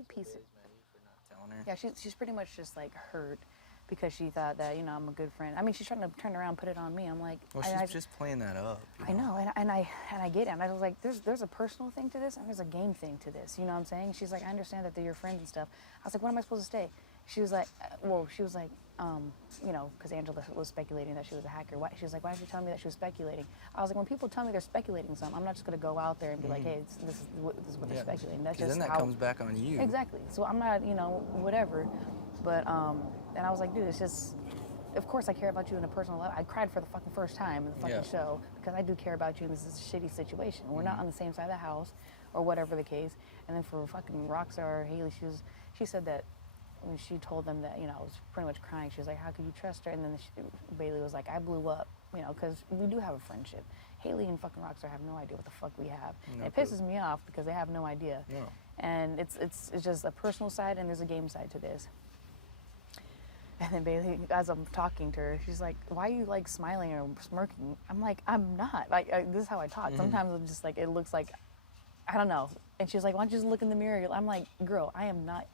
you piece of... Bailey's mad at you for not telling her? Yeah, she's pretty much just like hurt because she thought that, you know, I'm a good friend. I mean, she's trying to turn around and put it on me. I'm like... Well, she's just playing that up. I know, and I get it. And I was like, there's a personal thing to this, and there's a game thing to this. You know what I'm saying? She's like, I understand that they're your friends and stuff. I was like, when am I supposed to stay? She was like, you know, because Angela was speculating that she was a hacker. She was like, why did you tell me that she was speculating? I was like, when people tell me they're speculating something, I'm not just going to go out there and be like, hey, this is what they're speculating. That's just then that comes back on you. Exactly. So I'm not, you know, whatever. But, and I was like, dude, it's just... Of course, I care about you in a personal level. I cried for the fucking first time in the fucking show because I do care about you, and this is a shitty situation. We're not on the same side of the house, or whatever the case. And then for fucking Rockstar Haley, she said that when she told them that, you know, I was pretty much crying. She was like, "How could you trust her?" And then Bailey was like, "I blew up, you know, because we do have a friendship. Haley and fucking Rockstar have no idea what the fuck we have. And it pisses me off because they have no idea. No. And it's just a personal side, and there's a game side to this." And then Bailey, as I'm talking to her, she's like, "Why are you like smiling or smirking?" I'm like, "I'm not. Like, this is how I talk. Sometimes I'm just like, it looks like, I don't know." And she's like, "Why don't you just look in the mirror?" I'm like, "Girl, I'm not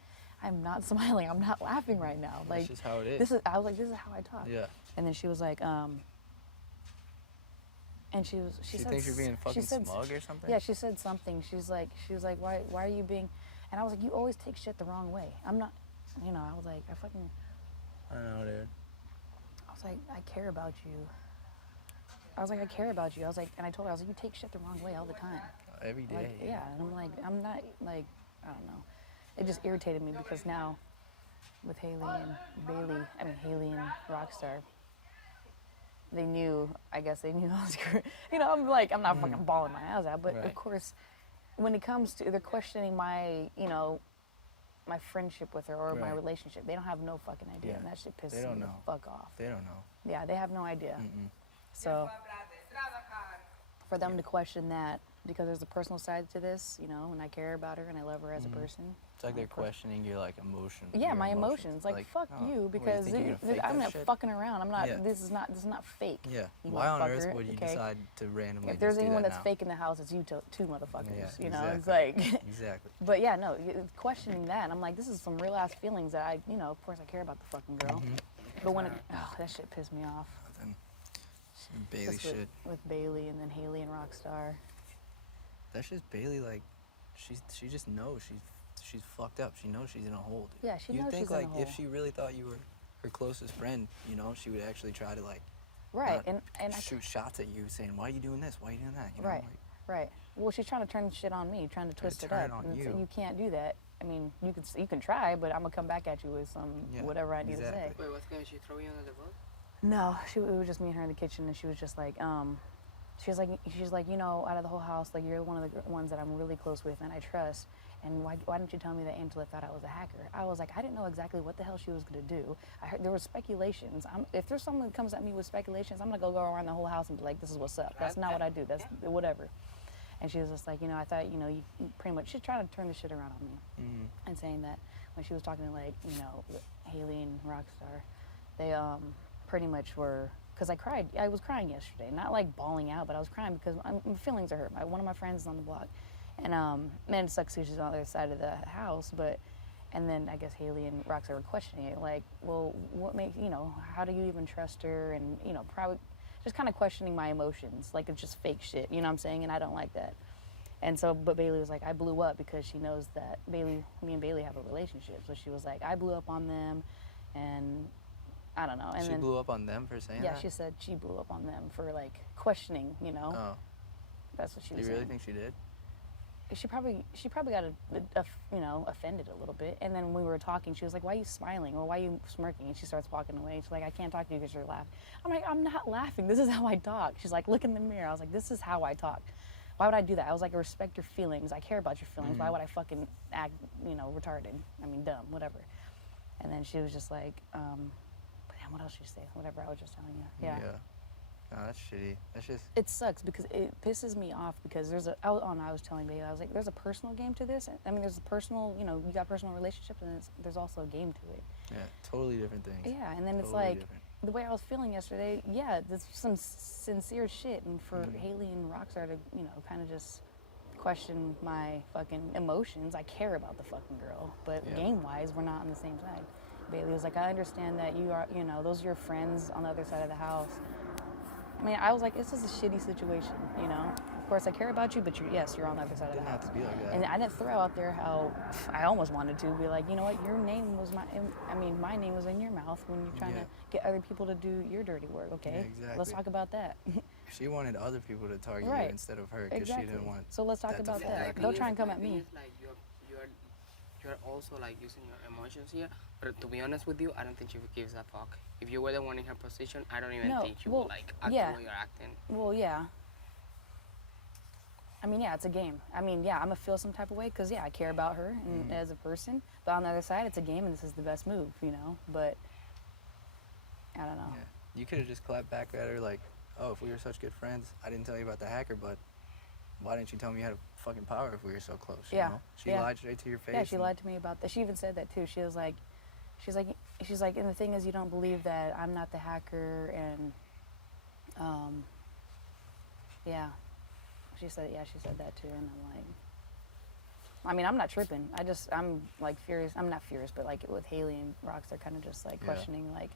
smiling. I'm not laughing right now. Like, That's just how it is. I was like, this is how I talk." Yeah. And then she was like, and she said, thinks you're being fucking smug or something? Yeah, she said something. She was like, why are you being? And I was like, you always take shit the wrong way. I'm not, you know. I was like, I know, dude. I was like, I care about you. I was like, I care about you. I was like, and I told her, I was like, you take shit the wrong way all the time. Every day. Like, yeah, and I'm like, I'm not, like, I don't know. It just irritated me because now with Haley and Rockstar, I guess they knew I was, you know, I'm not fucking bawling my eyes out, but Right. of course, when it comes to, they're questioning my, you know, my friendship with her or my Right. relationship. They don't have no fucking idea, Yeah. and that shit They pisses don't me the know. fuck off. They don't know. Yeah, they have no idea. So for them to question that, because there's a personal side to this, you know, and I care about her and I love her as a person. It's like they're questioning your like emotion. Yeah, your my emotions. Like fuck oh, you, what, because you think you're gonna fake I'm that not shit? fucking around. I'm not. Yeah. This is not fake. Yeah. You Why on earth motherfucker, would you okay? decide to randomly If there's just do anyone that that's now? fake in the house, it's you two motherfuckers. Yeah, you know, it's exactly. like. Exactly. But yeah, no, questioning that, and I'm like, this is some real ass feelings that I, you know, of course I care about the fucking girl. But when that shit pissed me off. Nothing. Some Bailey Just shit. with Bailey and then Haley and Rockstar. That's just Bailey. Like, she just knows she's fucked up. She knows she's in a hole. Dude. Yeah, she You'd knows think she's in a like hole. if she really thought you were her closest friend, you know, she would actually try to like Right, not and shoot shots at you, saying, "Why are you doing this? Why are you doing that?" You know, right, like, right. Well, she's trying to turn shit on me, trying to twist it turn it up. on And you. so you can't do that. I mean, you can try, but I'm gonna come back at you with some Yeah, whatever I need to say. exactly. Wait, what's going on? She throw you under the bus? No, it was just me and her in the kitchen, and she was just like, she's like, you know, out of the whole house, like you're one of the ones that I'm really close with and I trust. And why didn't you tell me that Angela thought I was a hacker? I was like, I didn't know exactly what the hell she was gonna do. I heard there were speculations. If there's someone that comes at me with speculations, I'm gonna go around the whole house and be like, this is what's up. That's not what I do. That's whatever. And she was just like, you know, I thought, you know, you pretty much, she's trying to turn the shit around on me. And saying that when she was talking to, like, you know, Haley and Rockstar, they pretty much were, because I was crying yesterday, not like bawling out, but I was crying because my feelings are hurt. One of my friends is on the block, and man, it sucks because she's on the other side of the house, but, and then I guess Haley and Rockstar were questioning it, like, well, what makes, you know, how do you even trust her, and, you know, probably, just kind of questioning my emotions, like it's just fake shit, you know what I'm saying, and I don't like that. And so, but Bailey was like, I blew up because she knows that me and Bailey have a relationship, so she was like, I blew up on them, and I don't know. And she then, blew up on them for saying yeah, that? she said she blew up on them for like questioning, you know. Oh. That's what she Do was you really saying. think she did? She probably got you know, offended a little bit. And then when we were talking, she was like, "Why are you smiling? Or why are you smirking?" And she starts walking away. She's like, "I can't talk to you because you're laughing." I'm like, "I'm not laughing. This is how I talk." She's like, "Look in the mirror." I was like, "This is how I talk. Why would I do that?" I was like, "I respect your feelings. I care about your feelings. Why would I fucking act, you know, retarded? I mean, dumb, whatever." And then she was just like, but then what else did she say? Whatever I was just telling you. Yeah. No, that's shitty. That's just. It sucks because it pisses me off because I was telling Bailey, I was like, there's a personal game to this. I mean, there's a personal, you know, you got personal relationships, and there's also a game to it. Yeah, totally different things. Yeah, and then it's Totally like, different. the way I was feeling yesterday, yeah, there's some sincere shit, and for Haley and Rockstar to, you know, kind of just question my fucking emotions. I care about the fucking girl, but Yeah. game-wise, we're not on the same side. Bailey was like, I understand that you are, those are your friends on the other side of the house. I mean, I was like, this is a shitty situation, you know? Of course, I care about you, but you're on the other side of the Didn't house. have to be like that. And I didn't throw out there how I almost wanted to be like, you know what, your name was my name was in your mouth when you're trying Yeah. to get other people to do your dirty work, okay? Yeah, Let's exactly. talk about that. She wanted other people to target Right. you instead of her because Exactly. she didn't want. So let's talk that to about fall that. back on Don't you. try and come at The thing me. is, like, you're also like using your emotions here. But to be honest with you, I don't think she gives a fuck. If you were the one in her position, I don't even No, think she well, would like act yeah. the way you're acting. Well, yeah. I mean, yeah, it's a game. I mean, yeah, I'm gonna feel some type of way because, yeah, I care about her and as a person. But on the other side, it's a game and this is the best move, you know? But I don't know. Yeah. You could have just clapped back at her like, oh, if we were such good friends, I didn't tell you about the hacker, but why didn't you tell me you had a fucking power if we were so close? You Yeah. know? She Yeah. lied straight to your face. Yeah, she and- lied to me about that. She even said that too. She's like, and the thing is, you don't believe that I'm not the hacker, and, yeah. She said that too, and I'm like, I mean, I'm not tripping. I'm like furious. I'm not furious, but like with Haley and Rox, they're kind of just like Yeah. questioning, like,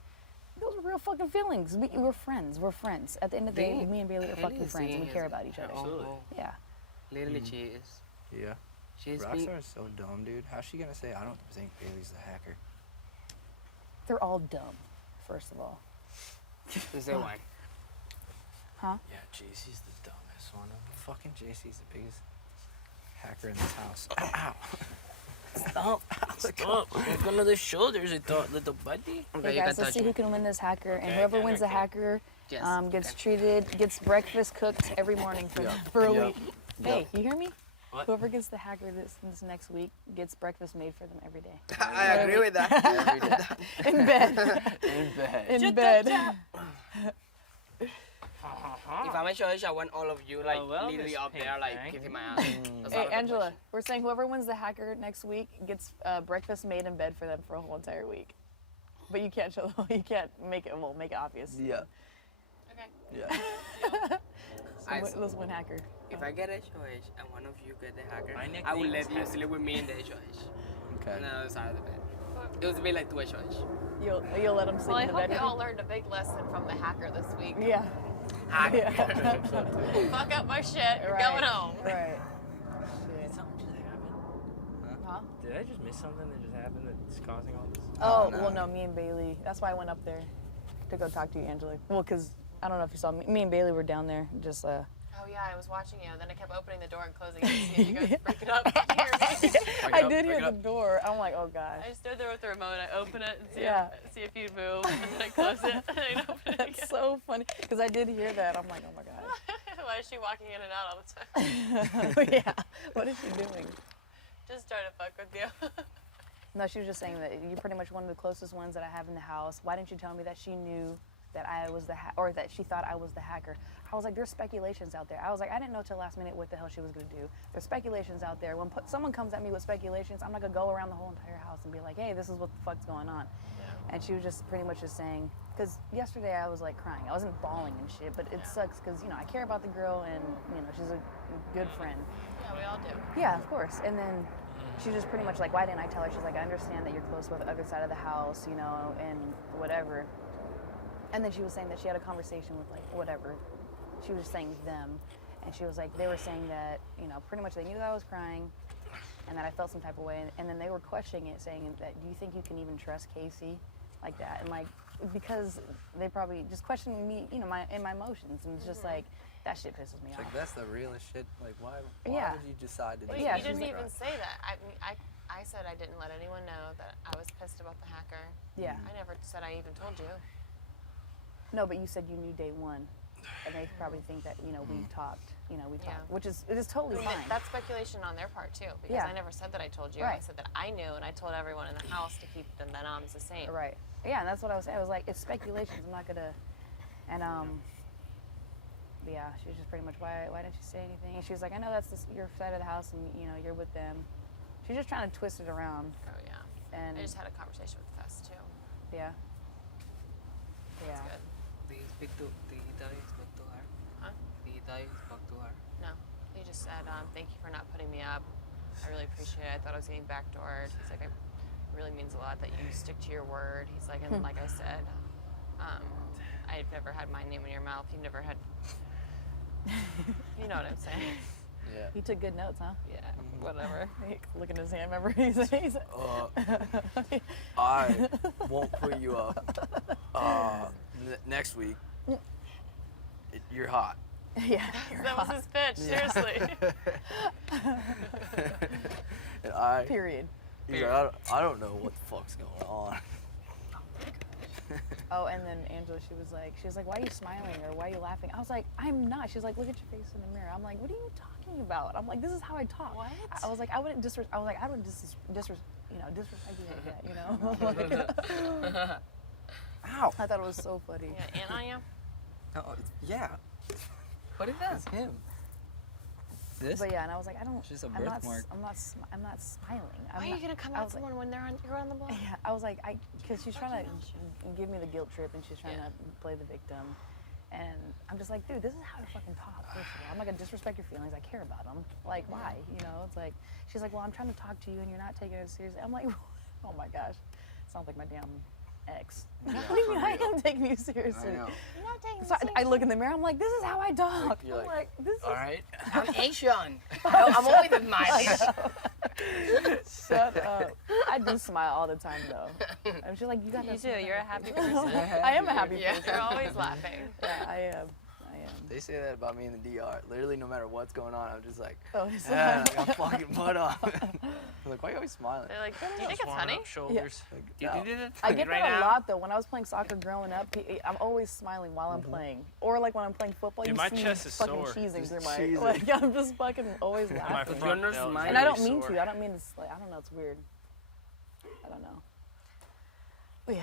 those are real fucking feelings. We're friends. We're friends. At the end of the day, me and Bailey are Haley fucking is friends, and seeing we his- care about each her other. own Absolutely. goal. Yeah. Literally, she is. Yeah. She's being. Rockstar is so dumb, dude. How's she gonna say, I don't think Bailey's the hacker? They're all dumb, first of all. Is that why? Huh? Yeah, JC's the dumbest one of them. Fucking JC's the biggest hacker in this house. Ow. Stop! Stop! Look under the shoulders, little buddy. Okay, Hey you guys, can let's touch see me. who can win this hacker, and Okay, whoever okay, wins the okay. hacker Yes, gets okay. gets breakfast cooked every morning for a Yep. week. Hey, you hear me? What? Whoever gets the hacker this next week gets breakfast made for them every day. I agree with that. Every day. In bed. In bed. In bed. If I'm a judge, I want all of you like well, literally Miss up there, like Pink kissing my Fang. ass. That's Hey, out of the Angela, question. we're saying whoever wins the hacker next week gets breakfast made in bed for them for a whole entire week. But you can't make it obvious. Yeah. Okay. Yeah. So Alright, let's win hacker. If I get a choice and one of you get the hacker, My I will nickname let is you Hacker. sleep with me in the choice. Okay. On the other side of the bed. It was a bit like two choice. You'll let them sleep Well, I in the hope bed. you with all learned a big lesson from the hacker this week. you? Yeah. Yeah. Fuck up my shit. You're Right. going home. Right. Did something just happen? Huh? Did I just miss something that just happened that's causing all this? Oh, no. well, no, me and Bailey. That's why I went up there to go talk to you, Angela. Well, because I don't know if you saw me. Me and Bailey were down there just, Oh yeah, I was watching you. Then I kept opening the door and closing it to see if you guys break it up. Did you hear me? I did hear the door. I'm like, oh, gosh. I stood there with the remote. I open it and see if you'd move, and then I close it and I open it again. That's so funny. Because I did hear that. I'm like, oh, my God. Why is she walking in and out all the time? Yeah. What is she doing? Just trying to fuck with you. No, she was just saying that you're pretty much one of the closest ones that I have in the house. Why didn't you tell me that she knew that I was or that she thought I was the hacker? I was like, there's speculations out there. I was like, I didn't know till last minute what the hell she was gonna do. There's speculations out there. When someone comes at me with speculations, I'm not gonna go around the whole entire house and be like, hey, this is what the fuck's going on. And she was just pretty much just saying, because yesterday I was like crying. I wasn't bawling and shit, but it sucks because, I care about the girl and, she's a good friend. Yeah, we all do. Yeah, of course. And then she just pretty much like, why didn't I tell her? She's like, I understand that you're close with the other side of the house, and whatever. And then she was saying that she had a conversation with like whatever. She was just saying them. And she was like, they were saying that, pretty much they knew that I was crying and that I felt some type of way. And then they were questioning it, saying that, do you think you can even trust Casey like that? And like, because they probably just questioning me, in my emotions. And it's just like, that shit pisses me It's off. like, that's the realest shit. Like, why Yeah. would you decide to do Well, Yeah, you she was didn't like- even say that. I mean, I said I didn't let anyone know that I was pissed about the hacker. Yeah. I never said I even told you. No, but you said you knew day one. And they probably think that, we talked, we talked, Yeah. which is, it is totally I mean, fine. that's speculation on their part too, because Yeah. I never said that I told you. I Right. said that I knew, and I told everyone in the house to keep the noms the same. Right. Yeah, and that's what I was saying. I was like, it's speculations. I'm not gonna. And yeah, she was just pretty much, why didn't you say anything? And she was like, I know that's your side of the house, and you're with them. She's just trying to twist it around. Oh yeah. And I just had a conversation with Fess too. yeah. Yeah. It's good. Did he tell you spoke to her? Huh? Did he tell you spoke to her? No, he just said, thank you for not putting me up. I really appreciate it. I thought I was getting backdoored. He's like, it really means a lot that you stick to your word. He's like, and like I said, I've never had my name in your mouth. You never had, you know what I'm saying? Yeah. He took good notes, huh? Yeah, whatever. Look at his hand. Remember, he's I won't put you up. Next week, you're hot. yeah. That was his pitch, seriously. And I. Period. He's like, I don't know what the fuck's going on. Oh, and then Angela, she was like, why are you smiling or why are you laughing? I was like, I'm not. She's like, look at your face in the mirror. I'm like, what are you talking about? I'm like, this is how I talk. What? I was like, I wouldn't disrespect you like that, you know? Ow. I thought it was so funny. Yeah, and I am. No, yeah. What is that? It's him. This? But yeah, and I was like, I don't. It's just a I'm not, birthmark. I'm not smiling. Why are you gonna come I at was like- someone when you're on the block? Yeah, I was like, because she's trying to give me the guilt trip and she's trying Yeah. to play the victim. And I'm just like, dude, this is how to fucking talk, first of all. I'm not gonna disrespect your feelings. I care about them. Like, why? You know, it's like, she's like, well, I'm trying to talk to you and you're not taking it seriously. I'm like, oh my gosh. Sounds like my damn ex. What do you mean I am taking you seriously? I know. You're not taking So I look in the mirror, I'm like, this is how I talk. You're I'm like, like, this is. All right. I'm Asian. I'm always smiling. Shut up. I do smile all the time, though. I'm just like, you got You that do. smile. You're a happy person. I am a happy Yeah, person. you're always laughing. Yeah, I am. They say that about me in the DR. Literally, no matter what's going on, I'm just like, Oh, it's like, I'm fucking butt off. I'm like, why are you always smiling? They're like, do you think Just it's warming honey? up shoulders. Like, You no. did it I get right that a now? lot though. When I was playing soccer growing up, I'm always smiling while I'm playing, or like when I'm playing football, Dude, you my see me chest is fucking sore. cheesing Just through my cheesing. like I'm just fucking always My laughing. front You're not delt is smiling. And I don't really mean sore. to. I don't mean to. Like, I don't know. It's weird. I don't know. But yeah.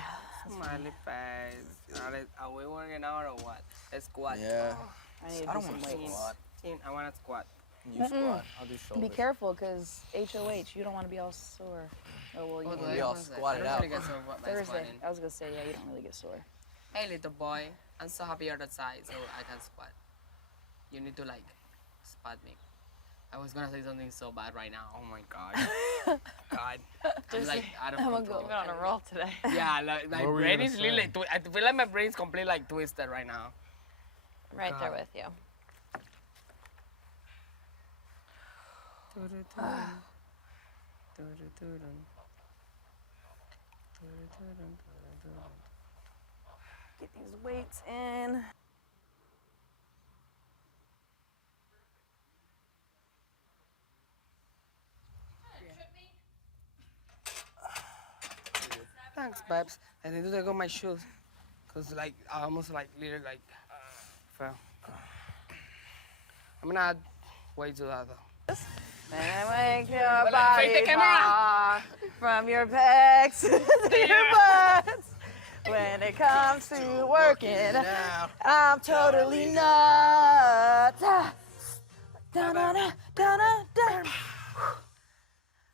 Smiley face. Are we working out or what? Let's squat. Yeah. I need to I do don't some want to weights. squat. I want to squat. You squat. I'll do shoulders. Be careful, cause HOH, you don't want to be all sore. Oh well, you Oh, know. we all Wednesday. squat it I don't out. really get sore by Thursday. squatting. I was gonna say, yeah, you don't really get sore. Hey, little boy. I'm so happy you're outside, so I can squat. You need to like spot me. I was gonna say something so bad right now. Oh my god. God. I'm like out of I'm gonna control. go. You've been on a roll today. Yeah, like my What were you brain gonna is really. say? I feel like my brain's completely like twisted right now. Right there God. with you. Get these weights in. Thanks, Babs. I need to take off my shoes, cause like I almost like literally like fell. I'm gonna add weight to that though. And make your Face the body camera. rock from your pecs to your butts. When it comes to working, I'm totally nuts. Da-da-da, da-da-da.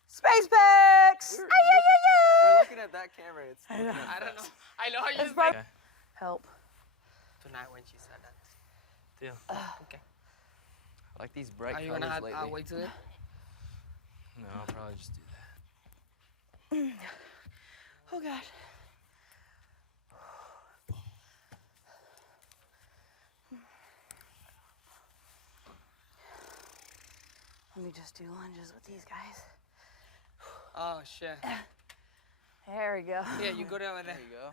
Space pecs. We're looking at that camera. It's I don't know. I know how you It's say probably- Help. tonight when she said that. Deal. Okay. I like these bright Are you colors gonna add lately. weight to it? No, I'll probably just do that. Oh God. Let me just do lunges with these guys. Oh shit. There we go. Yeah, you go down there. There you go.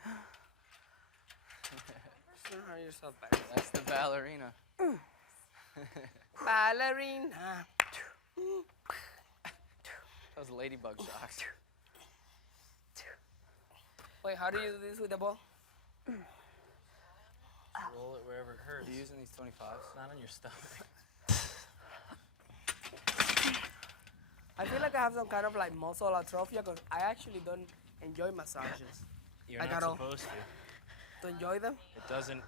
Don't hurt yourself back. That's the ballerina. Ballerina. Those ladybug shocks. Wait, how do you do this with the ball? Roll it wherever it hurts. You using these 25s? Not on your stomach. I feel like I have some kind of like muscle atrophy because I actually don't enjoy massages. You're I not got all- supposed to. To enjoy them? It doesn't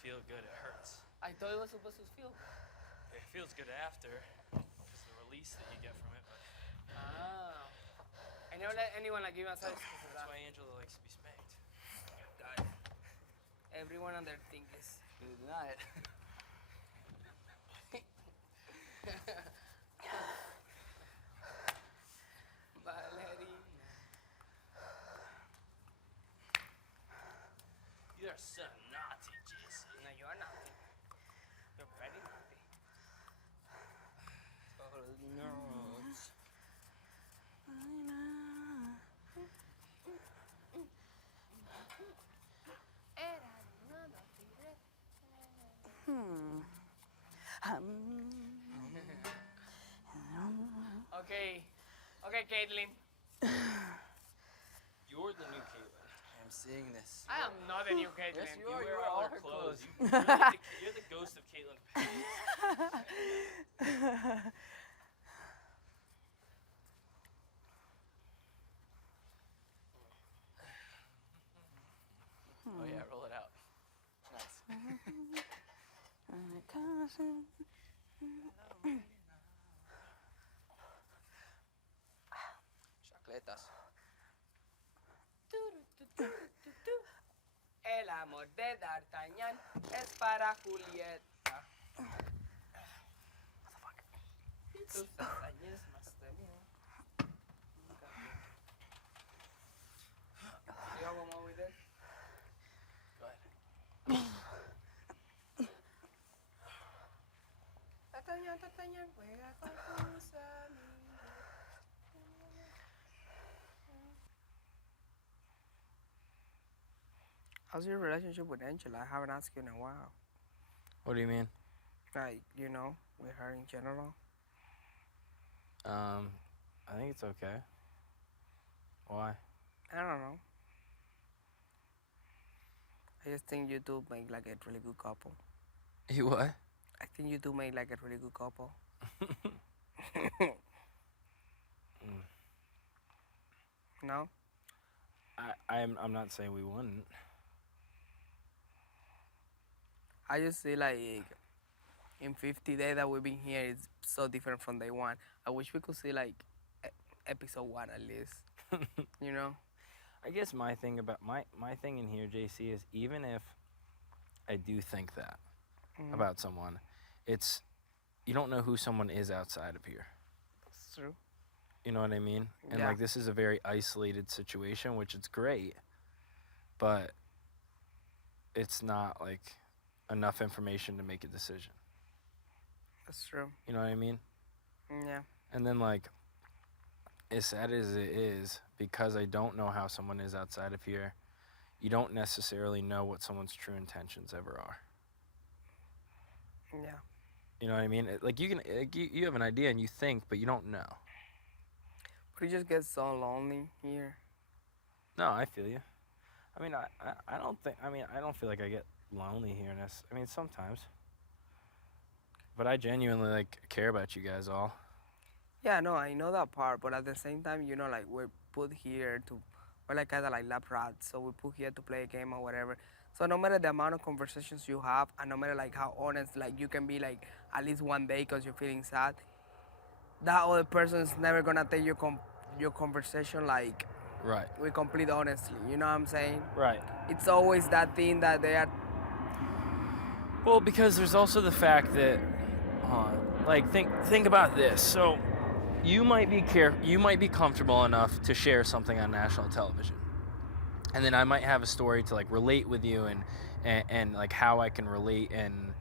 feel good. It hurts. I thought it was supposed to feel. It feels good after. It's the release that you get from it. But Ah. I never let anyone like give me massages because of that's that. why Angela likes to be spanked. God. Everyone on their thing is. You deny it. Ballerina. You are so naughty, JC. No, you are not. You're very naughty. Totally not. Okay. Okay, Caitlin. You're the new Caitlyn. I'm seeing this. I am not the new Caitlin. Yes, you You are. wear You wear all all her her clothes. clothes. You're the ghost of Caitlyn Payne. Oh yeah, roll it out. Nice. Chacletas. El amor de D'Artagnan es para Julieta. Tus hazañas más temidas. You have one more with it? Go ahead. D'Artagnan juega con tus amigos. How's your relationship with Angela? I haven't asked you in a while. What do you mean? Like, you know, with her in general. I think it's okay. Why? I don't know. I just think you two make like a really good couple. You what? I think you two make like a really good couple. No? I'm not saying we wouldn't. I just see like in 50 days that we've been here, it's so different from day one. I wish we could see like episode 1 at least. You know? I guess my thing in here, JC, is even if I do think that about someone, it's you don't know who someone is outside of here. It's true. You know what I mean? And Yeah. like this is a very isolated situation, which is great, but it's not like enough information to make a decision. That's true. You know what I mean? Yeah. And then like as sad as it is, because I don't know how someone is outside of here, you don't necessarily know what someone's true intentions ever are. Yeah. You know what I mean? Like you can, like you have an idea and you think, but you don't know. But you just get so lonely here. No, I feel you. I mean, I don't feel like I get lonely here. I mean, sometimes. But I genuinely like care about you guys all. Yeah, no, I know that part, but at the same time, you know, like we're put here we're like kind of like lab rats, so we put here to play a game or whatever. So no matter the amount of conversations you have, and no matter like how honest, like you can be like at least one day because you're feeling sad, that other person is never gonna take your conversation like Right. with complete honesty. You know what I'm saying? Right. It's always that thing that they are. Well, because there's also the fact that, like, think about this. So, you might be comfortable enough to share something on national television, and then I might have a story to like relate with you and like how I can relate and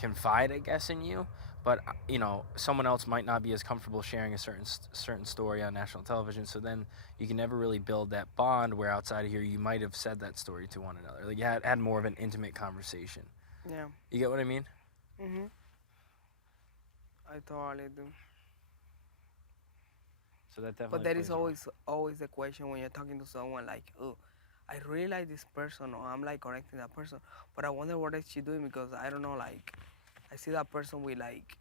confide, I guess, in you. But you know, someone else might not be as comfortable sharing a certain story on national television. So then you can never really build that bond. Where outside of here, you might have said that story to one another. Like you had more of an intimate conversation. Yeah. You get what I mean? Mhm. I totally do. So that definitely. But there plays is a role. always a question when you're talking to someone like, oh, I really like this person, or I'm like connecting that person, but I wonder what is she doing because I don't know, like, I see that person with like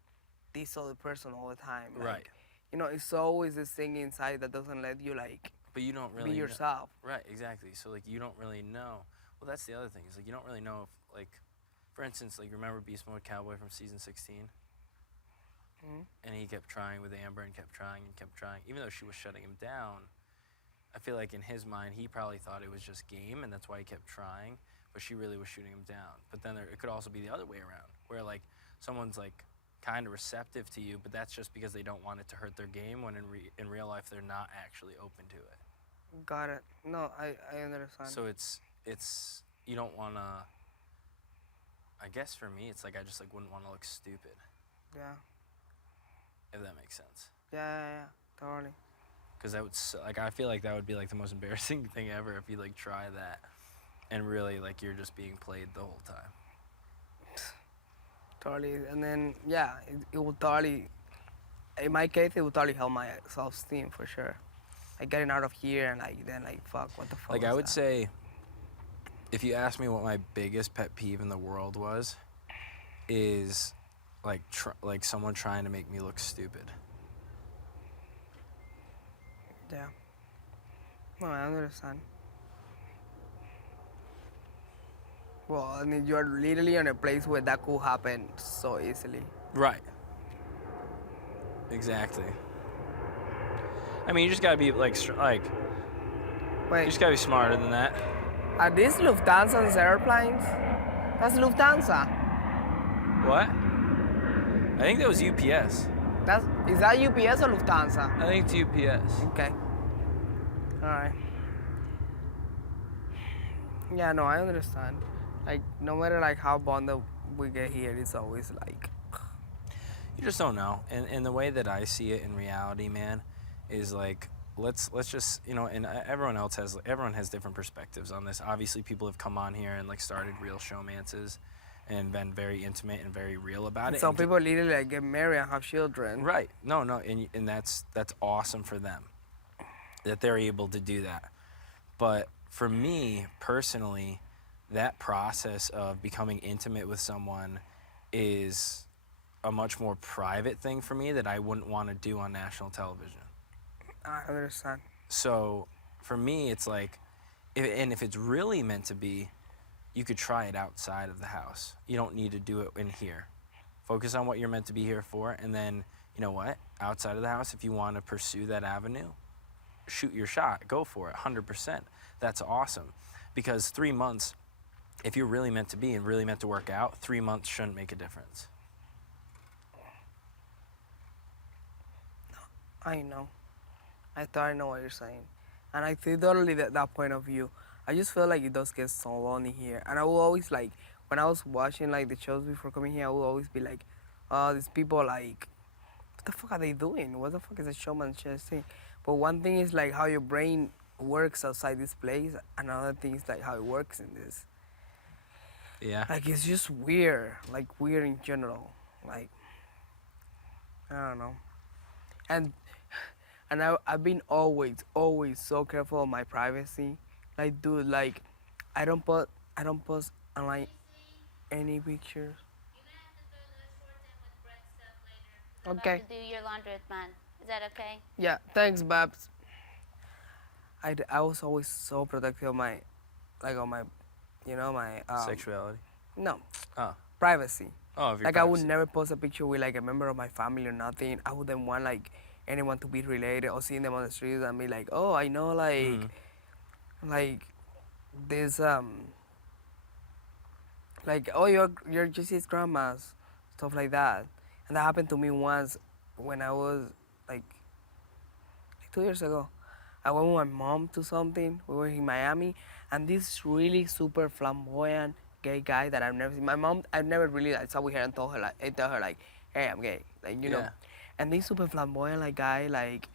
this other person all the time. Like, Right. You know, it's always this thing inside that doesn't let you like But you don't really be know- yourself. Right, exactly. So like you don't really know. Well, that's the other thing. Is like you don't really know if like, for instance, like remember Beast Mode Cowboy from season 16? Mhm. And he kept trying with Amber and kept trying, even though she was shutting him down. I feel like in his mind, he probably thought it was just game, and that's why he kept trying. But she really was shooting him down. But then it could also be the other way around, where like someone's like kind of receptive to you, but that's just because they don't want it to hurt their game, when in real life they're not actually open to it. Got it. No, I understand. So it's you don't want to, I guess for me it's like I just like wouldn't want to look stupid, yeah. if that makes sense. Yeah. Totally. Because that would like, I feel like that would be like the most embarrassing thing ever if you like try that and really like you're just being played the whole time. Totally. And then yeah, it will totally. In my case, it would totally help my self-esteem for sure. Like getting out of here and like then like fuck, what the fuck. Like was I would that? say, if you ask me what my biggest pet peeve in the world was, is like like someone trying to make me look stupid. Yeah. No, I understand. Well, I mean, you're literally in a place where that could happen so easily. Right. Exactly. I mean, you just gotta be like you Wait, just gotta be smarter than that. are these Lufthansa's airplanes? That's Lufthansa. What? I think that was UPS. Is that UPS or Lufthansa? I think it's UPS. Okay. All right. Yeah, no, I understand. Like, no matter like how bonded we get here, it's always like. You just don't know. And the way that I see it in reality, man, is like let's just, you know, and everyone has different perspectives on this. Obviously, people have come on here and like started real showmances and been very intimate and very real about it. Some and people literally like get married and have children. Right. No, and that's awesome for them that they're able to do that. But for me personally, that process of becoming intimate with someone is a much more private thing for me that I wouldn't want to do on national television. I understand. So for me, it's like, if it's really meant to be, you could try it outside of the house. You don't need to do it in here. Focus on what you're meant to be here for, and then, you know what, outside of the house, if you want to pursue that avenue, shoot your shot, go for it, 100%. That's awesome. Because 3 months, if you're really meant to be and really meant to work out, 3 months shouldn't make a difference. I know. I thought I know what you're saying. And I see totally that point of view. I just feel like it does get so lonely here. And I will always like, when I was watching like the shows before coming here, I will always be like, oh, these people like, what the fuck are they doing? What the fuck is a showman just thing? But one thing is like how your brain works outside this place. Another thing is like how it works in this. Yeah. Like it's just weird. Like weird in general. Like, I don't know. And I've been always so careful of my privacy. Like, dude, like, I don't post online any pictures. I'm Okay. about to do your laundry with man. Is that okay? Yeah, thanks, Babs. I was always so protective of my, like, on my, you know, my Sexuality. no, Oh. privacy. Oh, if you're Like I would never post a picture with like a member of my family or nothing. I wouldn't want like anyone to be related or seeing them on the streets and be like, oh, I know like this like, oh, you're just his grandma's, stuff like that. And that happened to me once when I was like 2 years ago. I went with my mom to something. We were in Miami, and this really super flamboyant gay guy that I've never seen. My mom, I've never really like, sat with her and tell her like, hey, I'm gay, like, you know. Yeah. And this super flamboyant like guy like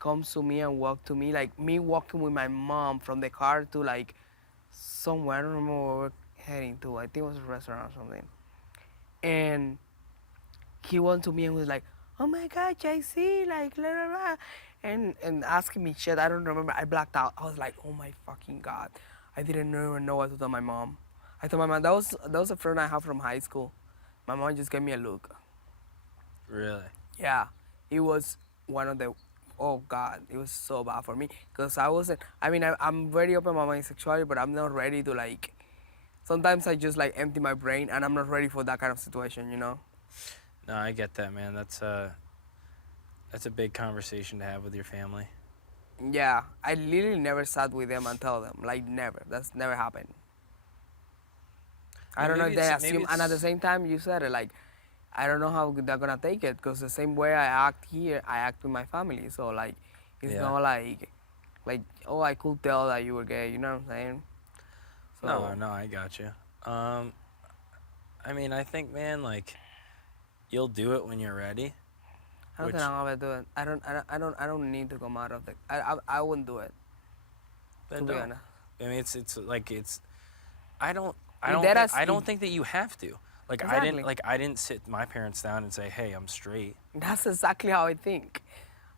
comes to me and walk to me, like me walking with my mom from the car to like somewhere. I don't remember where we're heading to. I think it was a restaurant or something. And he went to me and was like, oh my God, JC, like, blah, blah, blah. And asking me shit. I don't remember. I blacked out. I was like, oh my fucking God. I didn't even know what to tell my mom. I told my mom, that was a friend I have from high school. My mom just gave me a look. Really? Yeah, it was one of the, oh God, it was so bad for me. Because I'm very open about my sexuality, but I'm not ready to like, sometimes I just like empty my brain and I'm not ready for that kind of situation, you know? No, I get that, man. That's a big conversation to have with your family. Yeah, I literally never sat with them and tell them, like never. That's never happened. I Well, don't know if maybe they it's- maybe assume, and at the it's- same time, you said it, like, I don't know how they're gonna take it because the same way I act here, I act with my family. So like, it's Yeah. not like oh, I could tell that you were gay. You know what I'm saying? So, No, I got you. I mean, I think, man, like, you'll do it when you're ready. I don't which- think I'm gonna do it. I don't need to come out of the. I wouldn't do it. Then To be don't. honest. I mean, it's like it's. I don't. I If don't. that Think, has- I don't if- think that you have to. Like Exactly. I didn't sit my parents down and say, "Hey, I'm straight." That's exactly how I think.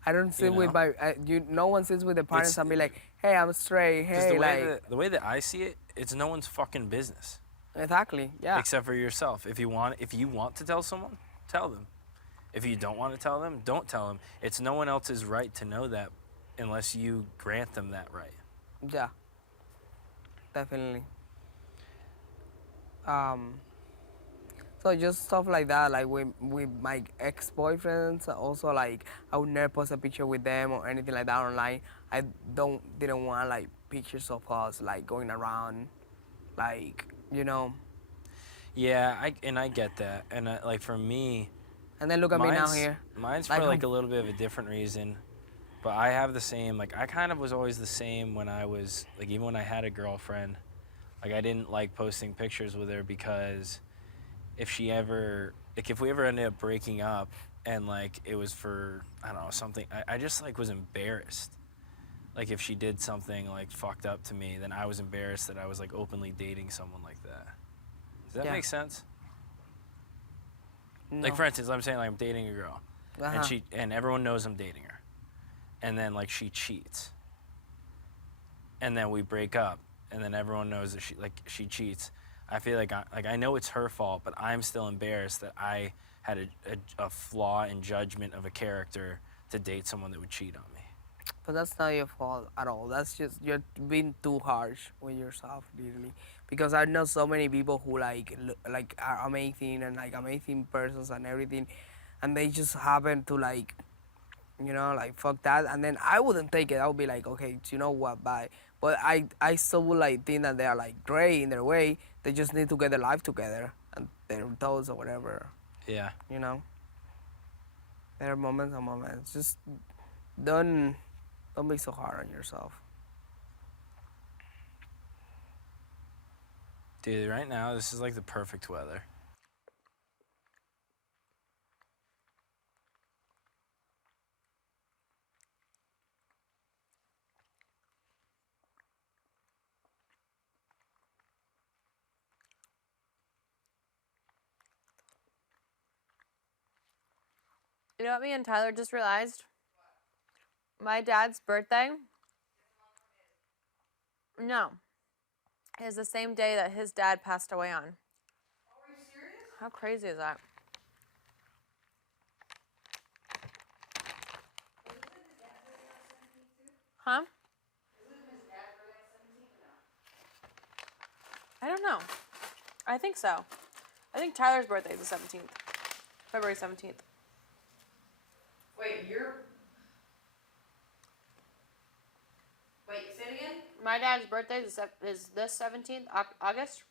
I don't sit with know? my. No one sits with the parents It's- and be like, "Hey, I'm straight." Because Hey, like the way that I see it, it's no one's fucking business exactly, yeah. except for yourself. If you want to tell someone, tell them. If you don't want to tell them, don't tell them. It's no one else's right to know that, unless you grant them that right. Yeah, definitely. So just stuff like that, like with my ex-boyfriends, also like I would never post a picture with them or anything like that online. I didn't want like pictures of us like going around, like Yeah, I get that, and like for me, And then look at me now mine's- here. Mine's Like, for like a little bit of a different reason, but I have the same. Like I kind of was always the same when I was like even when I had a girlfriend, like I didn't like posting pictures with her because if we ever ended up breaking up and like it was for I don't know something, I just like was embarrassed. Like if she did something like fucked up to me, then I was embarrassed that I was like openly dating someone like that. Does that Yeah. make sense? No. Like for instance, I'm saying like I'm dating a girl, Uh-huh. and everyone knows I'm dating her, and then like she cheats, and then we break up, and then everyone knows that she cheats. I feel like I know it's her fault, but I'm still embarrassed that I had a flaw in judgment of a character to date someone that would cheat on me. But that's not your fault at all. That's just you're being too harsh with yourself, really. Because I know so many people who like are amazing and like amazing persons and everything, and they just happen to like, like fuck that. And then I wouldn't take it. I would be like, okay, you know what, bye. But I still would like think that they are like great in their way. They just need to get their life together and their thoughts or whatever. Yeah. There are moments and moments. Just don't be so hard on yourself. Dude, right now this is like the perfect weather. You know what me and Tyler just realized? My dad's birthday. No. Is the same day that his dad passed away on. Are you serious? How crazy is that? Huh? I don't know. I think so. I think Tyler's birthday is the 17th. February 17th. Wait, say it again? My dad's birthday is this 17th, August.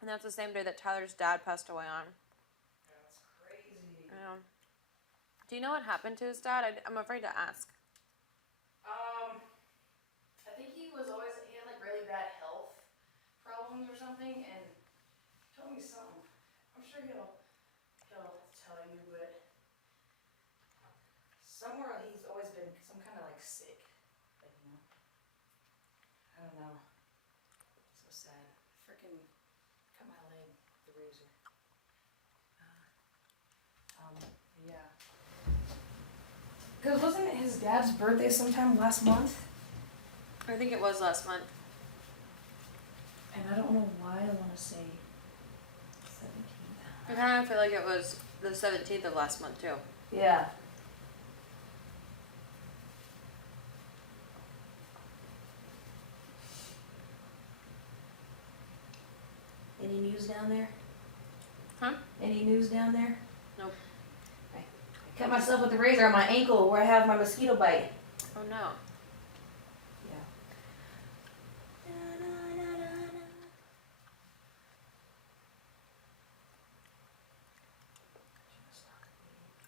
And that's the same day that Tyler's dad passed away on. That's crazy. Yeah. Do you know what happened to his dad? I'm afraid to ask. I think he had like really bad health problems or something, and told me something. I'm sure he'll tell you, but somewhere he's always been some kind of like sick, like I don't know. So sad. Freaking cut my leg with the razor. Yeah. Because wasn't it his dad's birthday sometime last month? I think it was last month. And I don't know why I want to say 17th. I kind of feel like it was the 17th of last month, too. Yeah. Any news down there? Huh? Any news down there? Nope. I cut myself with the razor on my ankle where I have my mosquito bite. Oh, no. Yeah.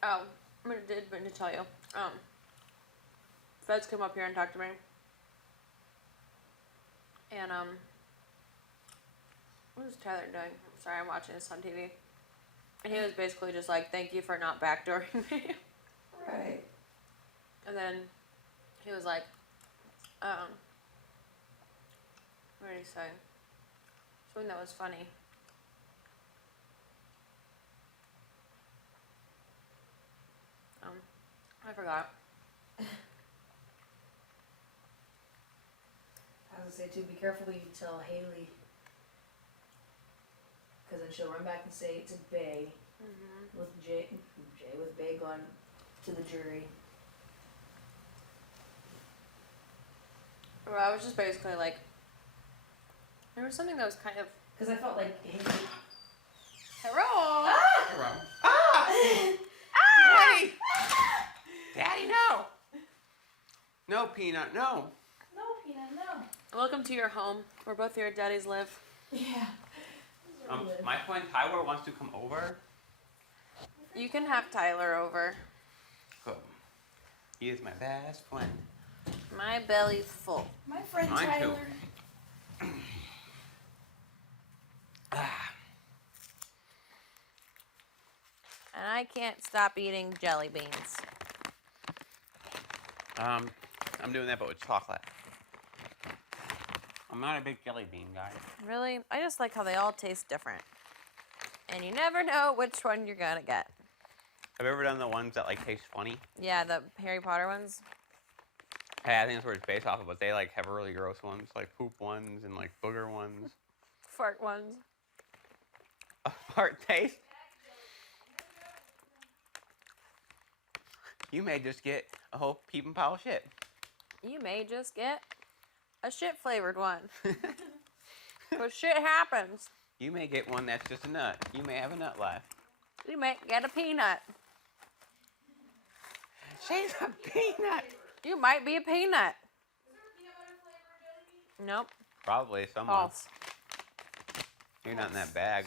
Oh, I did mean to tell you. Feds came up here and talked to me. And, what is Tyler doing? Sorry, I'm watching this on TV. And he was basically just like, thank you for not backdooring me. Right. And then he was like, what did he say? Something that was funny. I forgot. I was gonna say too, be careful when you tell Haley, because then she'll run back and say it's a Bay with Jay with Bay going to the jury. Well, I was just basically like, there was something that was kind of. Because I felt like Haley. Hello! Daddy! Daddy, no! No, Peanut, no. No, Peanut, no. Welcome to your home, where both your daddies live. Yeah. My friend Tyler wants to come over. You can have Tyler over. Good. He is my best friend. My belly's full. My friend Mine too. Tyler. And I can't stop eating jelly beans. I'm doing that, but with chocolate. I'm not a big jelly bean guy. Really? I just like how they all taste different. And you never know which one you're gonna get. Have you ever done the ones that like taste funny? Yeah, the Harry Potter ones. Hey, I think that's where it's based off of, but they like have really gross ones, like poop ones and like booger ones. Fart ones. A fart taste? You may just get a whole peeping pile of shit. You may just get a shit flavored one. Because shit happens. You may get one that's just a nut. You may have a nut left. You may get a peanut. She's a peanut. You might be a peanut. Nope. Probably someone. False. You're not in that bag.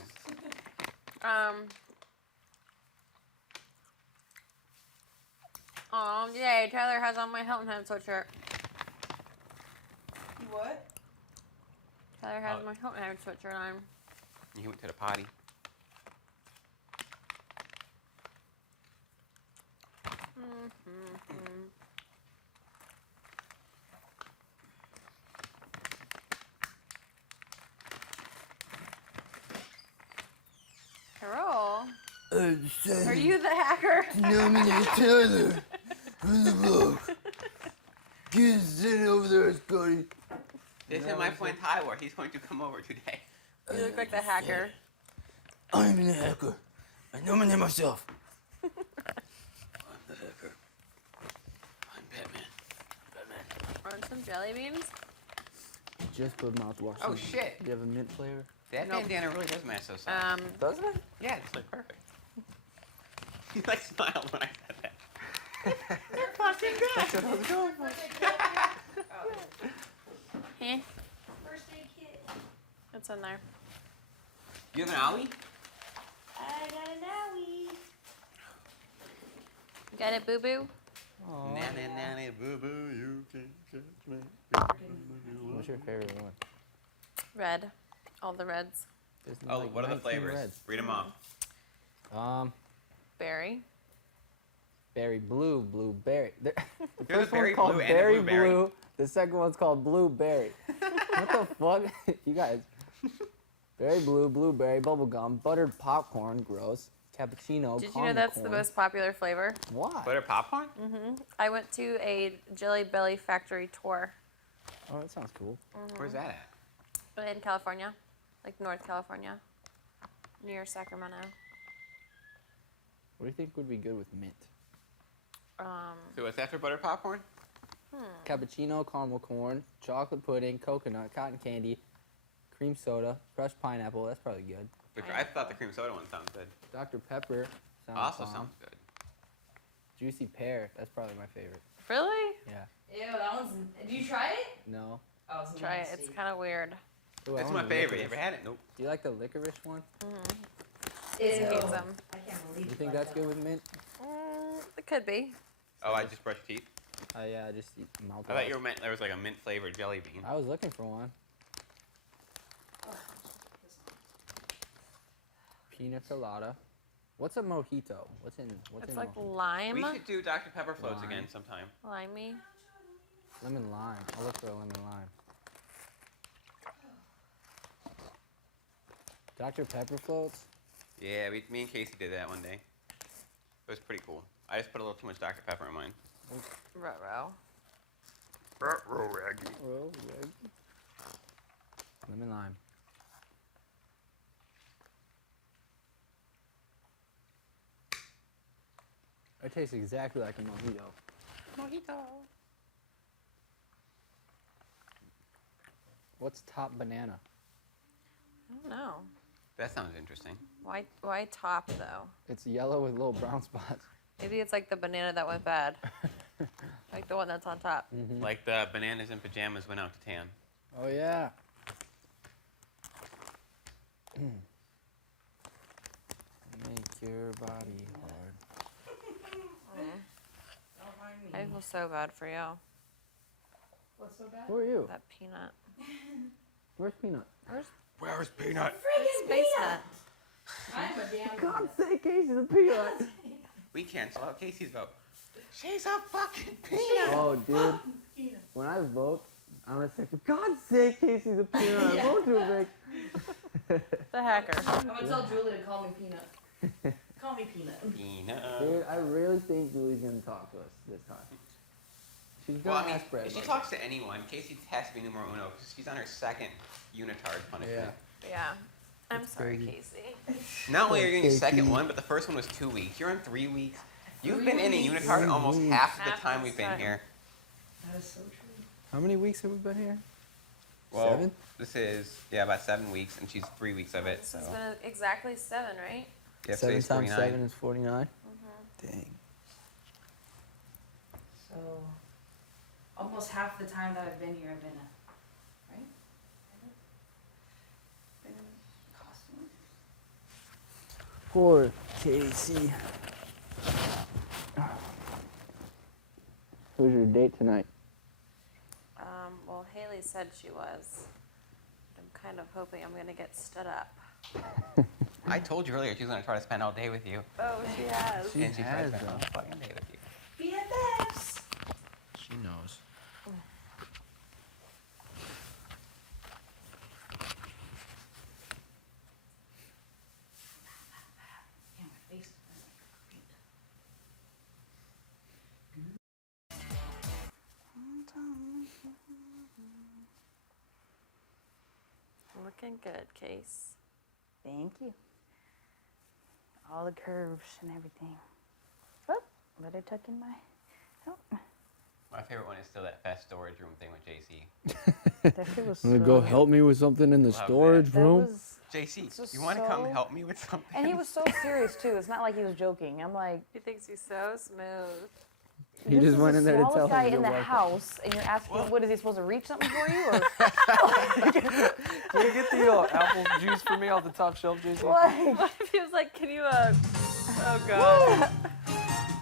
Yay, Tyler has on my Hilton Head sweatshirt. What? Tyler has my Hilton Head sweatshirt on. He went to the potty. Carol, are you the hacker? Nominate Tyler from the block. Get sitting over there, Scotty. This is my friend Tyler. He's going to come over today. You look like the hacker. I'm the hacker. I nominate myself. I'm the hacker. I'm Batman. Want some jelly beans? Just put mouthwash. Oh shit! Do you have a mint flavor? That Nope. bandana really does match those. Does it? Yeah, it's like perfect. You like smiled when I said that. You're fucking good. That's what I was going for. Huh? First aid kit. It's in there. You have an owie? I got an owie. Got it, boo boo? Nanny, nanny, boo boo, you can catch me. What's your favorite one? Red. All the reds. There's Oh, like what are the 19 flavors? reds. Read them off. Berry. Berry blue, blueberry. The There's a first berry one's called blue and a berry blueberry. blue. The second one's called blueberry. What the fuck? You guys. Berry blue, blueberry, bubblegum, buttered popcorn, gross. Cappuccino, Did you know caramel that's the corn. most popular flavor? Why? Butter popcorn? I went to a Jelly Belly factory tour Oh, that sounds cool. Where's that at? in California, like North California, near Sacramento. What do you think would be good with mint? So what's that for butter popcorn? Cappuccino, caramel corn, chocolate pudding, coconut, cotton candy, cream soda, crushed pineapple. That's probably good. I thought the cream soda one sounds good. Dr. Pepper sounds Also bomb. sounds good. Juicy pear. That's probably my favorite. Really? Yeah. Ew, that one's. Did you try it? No. Oh, it's Try it. nasty. It's kind of weird. Ooh, I It's want my a favorite. You licorice. ever had it? Nope. Do you like the licorice one? Ew. He hates them. I can't believe You you think like that's that good with mint? It could be. Oh, I just brushed teeth. Yeah, just eat mouth. I thought you were meant there was like a mint flavored jelly bean. I was looking for one. Pina colada. What's a mojito? What's in It's like mojito? lime. We should do Dr. Pepper floats Lime. again sometime. Limey. Lemon lime. I'll look for a lemon lime. Dr. Pepper floats? Yeah, me and Casey did that one day. It was pretty cool. I just put a little too much Dr. Pepper in mine. Ruh-roh. Oh, lemon lime. It tastes exactly like a mojito. Mojito. What's top banana? I don't know. That sounds interesting. Why top though? It's yellow with little brown spots. Maybe it's like the banana that went bad. Like the one that's on top. Like the bananas in pajamas went out to tan. Oh yeah. Make your body hard. I feel so bad for you. What's so bad? Who are you? That peanut. Where's Peanut? Where's Peanut? Space Nut. I'm a damn. God say Casey's a peanut. We cancel out Casey's vote. She's a fucking peanut. Oh, dude. When I vote, I'm gonna say, for God's sake, Casey's a peanut. I vote too big. The hacker. I'm gonna tell Julie to call me Peanut. Call me Peanut. Peanut. Dude, I really think Julie's gonna talk to us this time. She's Well, gonna I mean, ask Brad. if she about talks to anyone, Casey has to be numero uno because she's on her second unitard punishment. Yeah. I'm sorry, Casey. Not only are you getting your Casey. second one, but the first one was 2 weeks. You're on 3 weeks. You've been in a unitard almost half of the Half time the we've been time. here. That is so true. How many weeks have we been here? Well, 7? this is, about 7 weeks, and she's 3 weeks of it, This so. has been exactly 7, right? Yeah, 7 today's times 49. 7 is 49. Dang. So, almost half the time that I've been here, I've been right? Been in costume. Poor Casey. Who's your date tonight? Well, Haley said she was. I'm kind of hoping I'm going to get stood up. I told you earlier she was going to try to spend all day with you. Oh, she has. And she tried to has, spend all though. fucking day with you. BFFs. She knows. Yeah, my face is great. Looking good, Case. Thank you. All the curves and everything. Oh, better tuck in my. Oh, My favorite one is still that fast storage room thing with JC. that shit was I'm gonna so. go help me with something in the Love that. storage That room. was, JC, This is you want to come so- help me with something? and he was so serious too. It's not like he was joking. I'm like, He thinks he's so smooth. He this just is went the in there to smallest tell guy him in you're the welcome. house, and you're asking, what is he supposed to reach something for you? Or Can you get the apple juice for me off the top shelf, JC? like, What if he was like, can you, oh God.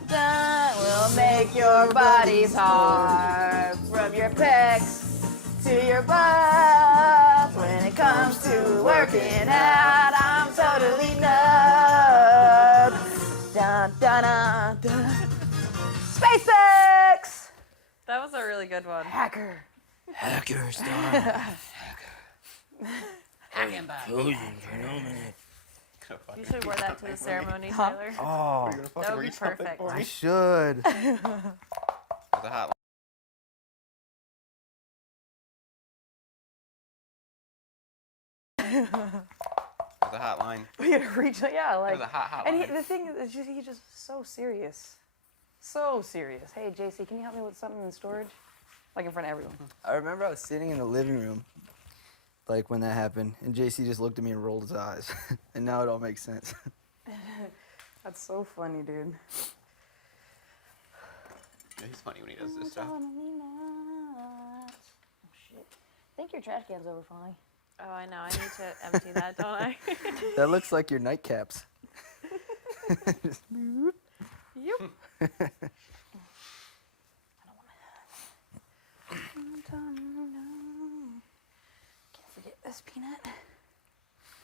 that will make your bodies hard from your pecs to your butt. When it comes to working out, I'm totally nuts. Dun, dun, dun, dun. SpaceX! That was a really good one. Hacker. Hacker style. You should wear that to the ceremony, Tyler. Oh, That would be perfect. I should. There's a hotline. There's a hotline. We gotta reach, yeah, like. There's a hot And hotline. the thing is, he's just so serious. So serious. Hey, JC, can you help me with something in storage? Like in front of everyone. I remember I was sitting in the living room, like when that happened, and JC just looked at me and rolled his eyes, and now it all makes sense. That's so funny, dude. He's funny when he does this stuff. Oh, shit. I think your trash can's overflowing. Oh, I know. I need to empty that, don't I? That looks like your nightcaps. Yep. Can't forget this peanut.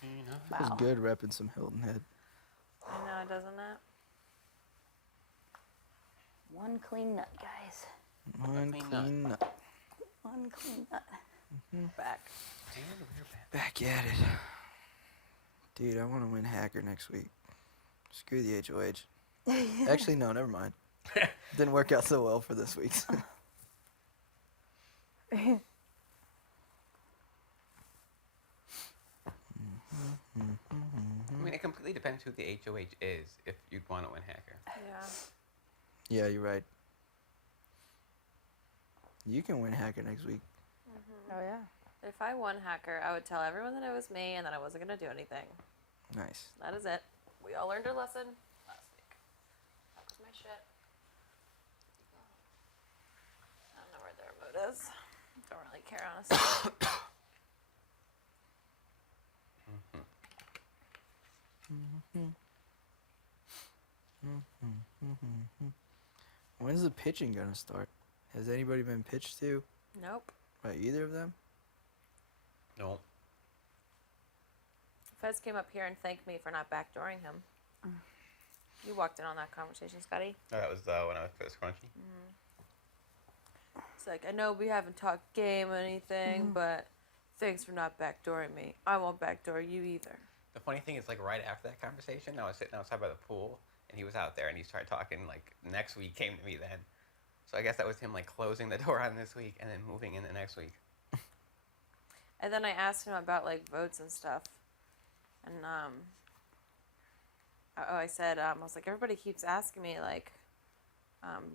It was Wow. good repping some Hilton Head. I know, doesn't it? One clean nut, guys. One clean clean nut. One clean nut. Back. Back at it. Dude, I want to win Hacker next week. Screw the HOH. Actually, no, never mind. Didn't work out so well for this week's. I mean, it completely depends who the HOH is if you'd want to win Hacker. Yeah. Yeah, you're right. You can win Hacker next week. Oh yeah. If I won Hacker, I would tell everyone that it was me and that I wasn't going to do anything. Nice. That is it. We all learned our lesson last week. That was my shit. I don't know where the remote is. Don't really care, honestly. When's the pitching gonna start? Has anybody been pitched to Nope. by either of them? No. Fez came up here and thanked me for not backdooring him. You walked in on that conversation, Scotty. Oh, that was when I was for Scrunchy. It's like, I know we haven't talked game or anything, but thanks for not backdooring me. I won't backdoor you either. The funny thing is, like, right after that conversation, I was sitting outside by the pool, and he was out there, and he started talking, like, next week came to me then. So I guess that was him, like, closing the door on this week and then moving in the next week. And then I asked him about like votes and stuff, and I said I was like, everybody keeps asking me like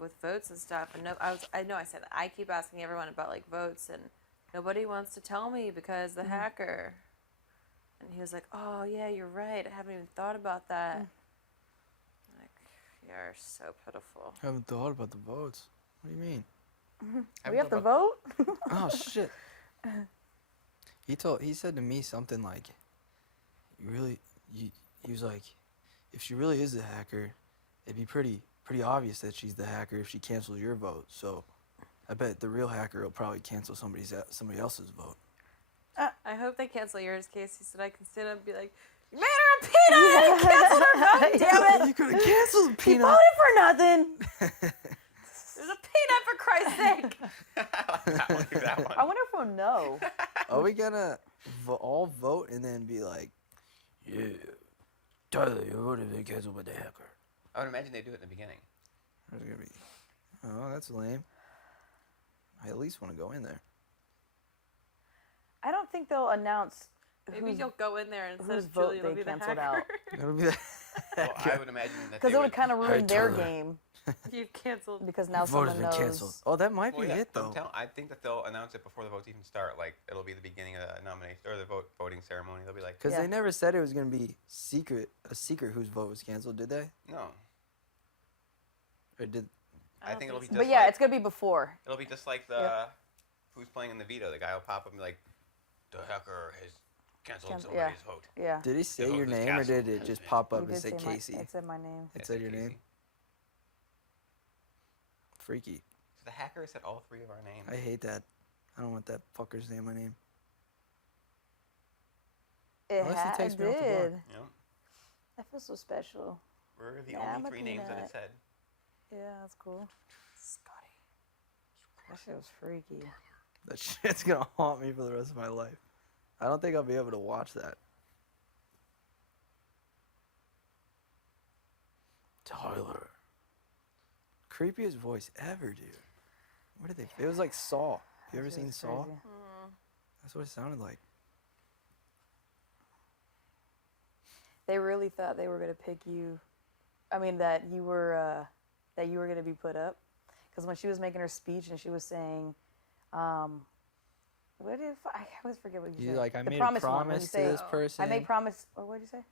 with votes and stuff, and I said I keep asking everyone about like votes, and nobody wants to tell me because the hacker. And he was like, oh yeah, you're right. I haven't even thought about that. Like, you're so pitiful. I haven't thought about the votes. What do you mean? We have to vote? Oh shit. He said to me something like, he was like, if she really is the hacker, it'd be pretty obvious that she's the hacker if she cancels your vote. So I bet the real hacker will probably cancel somebody else's vote. I hope they cancel yours, Casey, so that I can stand up and be like, you made her a peanut! You canceled her vote, damn it! You could have canceled He Peanut. voted for nothing. There's a peanut, for Christ's sake! that one. I wonder if we'll know. Are we gonna all vote and then be like, yeah, Tyler, you voted to cancel with the hacker? I would imagine they do it in the beginning. There's gonna be, oh, that's lame. I at least want to go in there. I don't think they'll announce Maybe whose, you'll go in there and instead whose of vote Julie, it'll they be the canceled hacker. out. It'll be the Well, I would imagine that Because they it would kind of ruin their Tyler. game. You've canceled. Because now voted someone been knows. canceled. Oh, that might be Well, yeah, it though. I think that they'll announce it before the votes even start. Like, it'll be the beginning of the nomination or the voting ceremony. They'll be like, Because Yeah. they never said it was gonna be a secret whose vote was canceled, did they? no. Or did? I think it'll be just But yeah, like, it's gonna be before. it'll be just like the Yep. who's playing in the veto. The guy will pop up and be like, the hacker has canceled Cancel- somebody's yeah. vote. Yeah. Did he say vote your was name, or did canceled. it just pop up You and did say say Casey? it said my name. It It said said your Casey. name. Freaky. So the hacker said all three of our names. I hate that. I don't want that fucker saying my name. It, Unless he takes it me off the block. did. You know, I feel so special. we're the Yeah, I'm only a three names that it peanut. said. Yeah, that's cool. Scotty. That shit was freaky. That shit's gonna haunt me for the rest of my life. I don't think I'll be able to watch that. Tyler. Creepiest voice ever, dude. What did they? It was like Saw. You ever That shit seen was Saw? crazy. That's what it sounded like. They really thought they were gonna pick you. I mean that you were gonna be put up, because when she was making her speech and she was saying, what if I always forget what you You said? like I The made a promise one, when promise you to say, this person. I made promise. Or what did you say?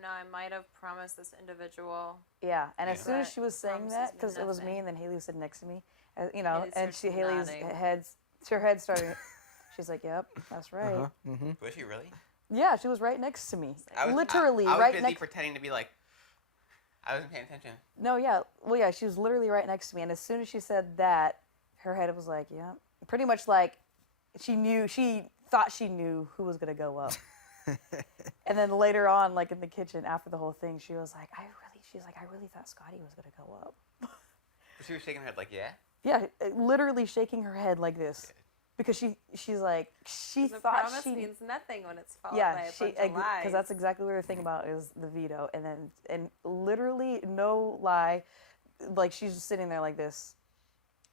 No, I might have promised this individual. Yeah, and as Yeah. soon as But she was saying promises that, mean because it was me, nothing. and then Haley was sitting next to me, you know, Haley and starts Haley's nodding. her head started. She's like, "Yep, that's right." Uh-huh. Mm-hmm. Was she really? Yeah, she was right next to me, I was literally I was right busy next. pretending to be like, I wasn't paying attention. No, yeah. Well, yeah, she was literally right next to me. And as soon as she said that, her head was like, yeah. Pretty much like she thought she knew who was going to go up. And then later on, like in the kitchen after the whole thing, she was like, I really thought Scotty was going to go up. She was shaking her head like, yeah? Yeah, literally shaking her head like this. Because she's like, she The thought promise she means nothing when it's followed yeah, by a bunch of lies. because that's exactly what we were thinking about is the veto, and literally no lie, like she's just sitting there like this.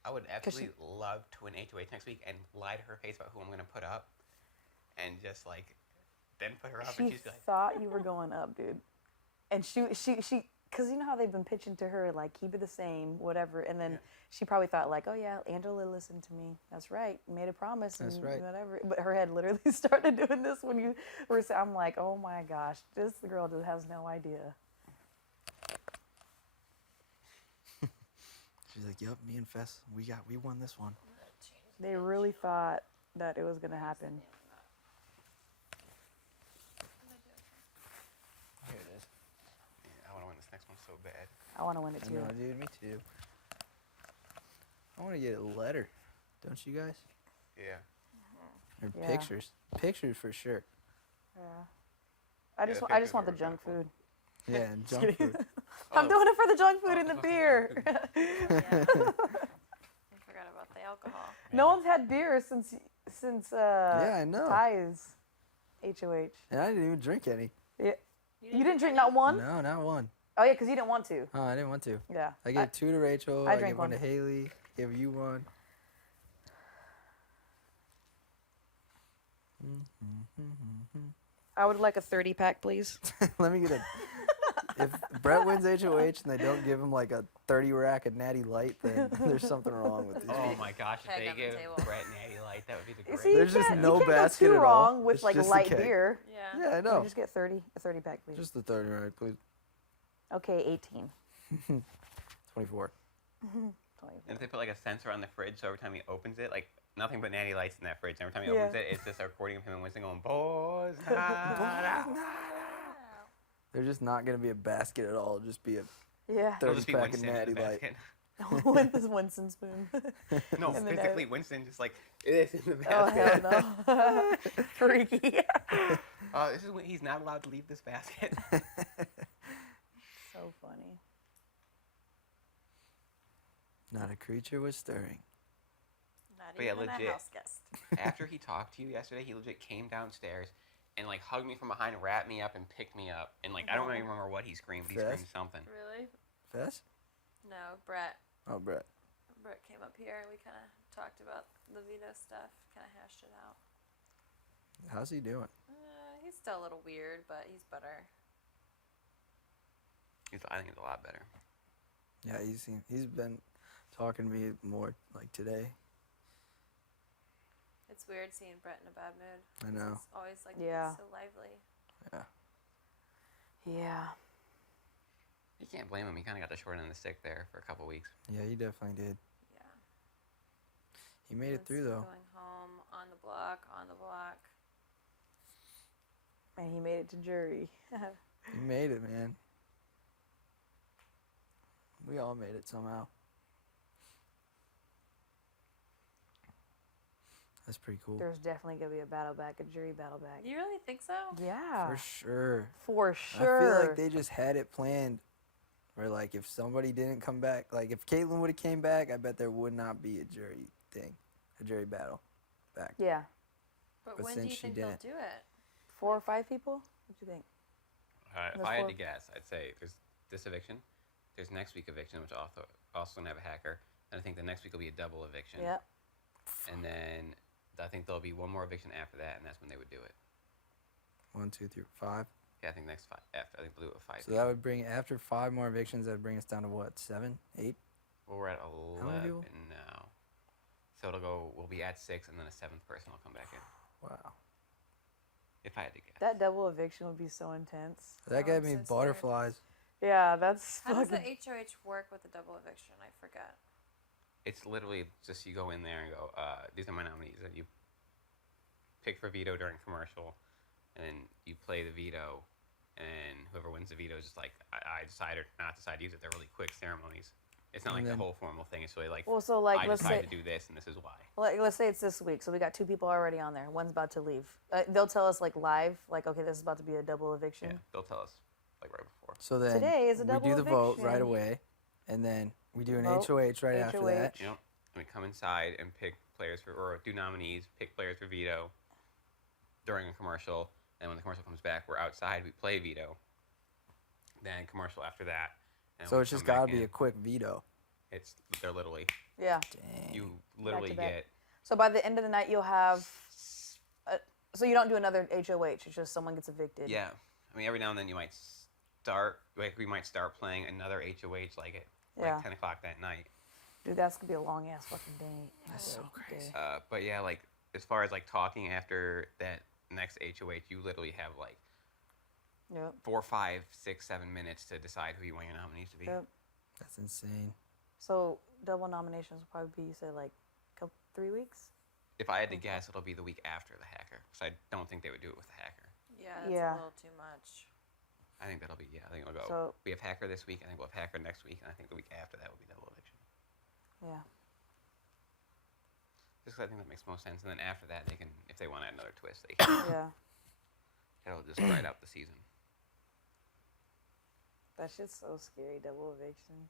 I would absolutely love to win HOH next week and lie to her face about who I'm going to put up and just like then put her up and She she's like, thought you were going up, dude, and she, because you know how they've been pitching to her like keep it the same, whatever, and then she probably thought like, oh yeah, Angela listened to me. That's right, made a promise. That's and right. Whatever, but her head literally started doing this when you were. I'm like, oh my gosh, this girl just has no idea. She's like, yep, me and Fess, we won this one. They really thought that it was gonna happen. Here it is. yeah, I want to win this next one so bad. I want to win it I too. know, dude, me too. I want to get a letter, don't you guys? Yeah. Or Yeah. pictures for sure. Yeah. I the just pictures want the were junk beautiful. food. Yeah, and junk food. I'm Oh. doing it for the junk food and the Oh. beer. Yeah. I forgot about the alcohol. No one's had beer since Yeah, I know. Ty's HOH. And I didn't even drink any. Yeah. You didn't drink not one? No, not one. Oh yeah, because you didn't want to. Oh, I didn't want to. Yeah. I gave 2 to Rachel. I I drank gave one to one. Haley. Gave you one. I would like a 30 pack, please. Let me get a. If Brett wins HOH and they don't give him like a 30 rack of Natty Light, then there's something wrong with these Oh people. my gosh, if Keg they on the give table. Brett Natty Light, that would be the You greatest. see, There's you just can't- no you can't basket go too at all. wrong with It's like just a light keg. beer. Yeah. Yeah, I Can know. you just get a 30 pack, please. Just the 30 rack, please. Okay, 18. 24. 20. And if they put like a sensor on the fridge, so every time he opens it, like nothing but Natty Lights in that fridge. And every time he Yeah. opens it, it's just a recording of him and Winston going, "Boys, nada." There's just not going to be a basket at all. It'll just be a Yeah. It'll 30 just be pack of Winston in Natty the Light. basket. With this Winston spoon. No, In the physically, note. Winston just like it is in the Oh basket. hell no. Freaky. This is when he's not allowed to leave this basket. So funny. Not a creature was stirring. Not But yeah, even legit. a house guest. After he talked to you yesterday, he legit came downstairs and like hugged me from behind, wrapped me up, and picked me up. And like I don't even remember what he screamed. He Fast? screamed something. Really? Fess? No, Brett. Oh, Brett. Brett came up here and we kind of talked about the veto stuff, kind of hashed it out. How's he doing? He's still a little weird, but he's better. I think it's a lot better. Yeah, he's been talking to me more like today. It's weird seeing Brett in a bad mood. I know. He's always like Yeah. so lively. Yeah. Yeah. You can't blame him. He kind of got the short end of the stick there for a couple weeks. Yeah, he definitely did. Yeah. He made it through though. Going home on the block. And he made it to jury. He made it, man. We all made it somehow. That's pretty cool. There's definitely gonna be a battle back, a jury battle back. You really think so? Yeah. For sure. For sure. I feel like they just had it planned where like if somebody didn't come back, like if Caitlyn would have came back, I bet there would not be a jury thing, a jury battle back. Yeah. But, But when do since you she think didn't. they'll do it? 4 or 5 people? What do you think? If Those I had four- to guess, I'd say there's this eviction, there's next week eviction, which also gonna have a hacker, and I think the next week will be a double eviction. Yep. And then I think there'll be one more eviction after that, and that's when they would do it. 1, 2, 3, 5. Yeah, I think next five after I think they'll do it with 5. So that would bring after 5 more evictions, that would bring us down to what? 7, 8? Well, we're at many 11 people? now. So we'll be at 6, and then a 7th person will come back in. Wow. If I had to guess. That double eviction would be so intense. That Oh, gave I'm me so scared. butterflies. Yeah, that's How does the fucking. HOH work with the double eviction? I forget. It's literally just you go in there and go, these are my nominees, and you pick for veto during commercial, and then you play the veto, and whoever wins the veto is just like, I decide or not decide to use it. They're really quick ceremonies. It's not And like then- the whole formal thing. It's really like, Well, so like I let's decide say to do this, and this is why. let's say it's this week. So we got 2 people already on there. One's about to leave. They'll tell us like live, like okay, this is about to be a double eviction. Yeah, they'll tell us like right before. So then Today is a we double do the vote right eviction. away, and then we do an Vote, HOH right after that. HOH. Yep. And we come inside and pick players for, or do nominees, pick players for veto during a commercial. And when the commercial comes back, we're outside. We play veto. Then commercial after that. And So we it's just come back gotta be in. a quick veto. They're literally, Yeah. Dang. you literally back. get, So by the end of the night, you'll have. So you don't do another HOH. It's just someone gets evicted. yeah. I mean, every now and then you might start, like we might start playing another HOH like at Yeah. like 10 o'clock that night. Dude, that's gonna be a long ass fucking day. That's so crazy. But yeah, like as far as like talking after that next HOH, you literally have like Yep. 4, 5, 6, 7 minutes to decide who you want your nominees to be. Yep. That's insane. So double nominations will probably be, you said, like 3 weeks. If I had to guess, it'll be the week after the hacker, because I don't think they would do it with the hacker. Yeah, that's Yeah. a little too much. I think that'll be, yeah, I think it'll go. So- we have hacker this week, I think we'll have hacker next week, and I think the week after that will be double eviction. Yeah. Just 'cause I think that makes most sense, and then after that, they can, if they want to add another twist, they can. Yeah. It'll just write out the season. That shit's so scary. Double eviction.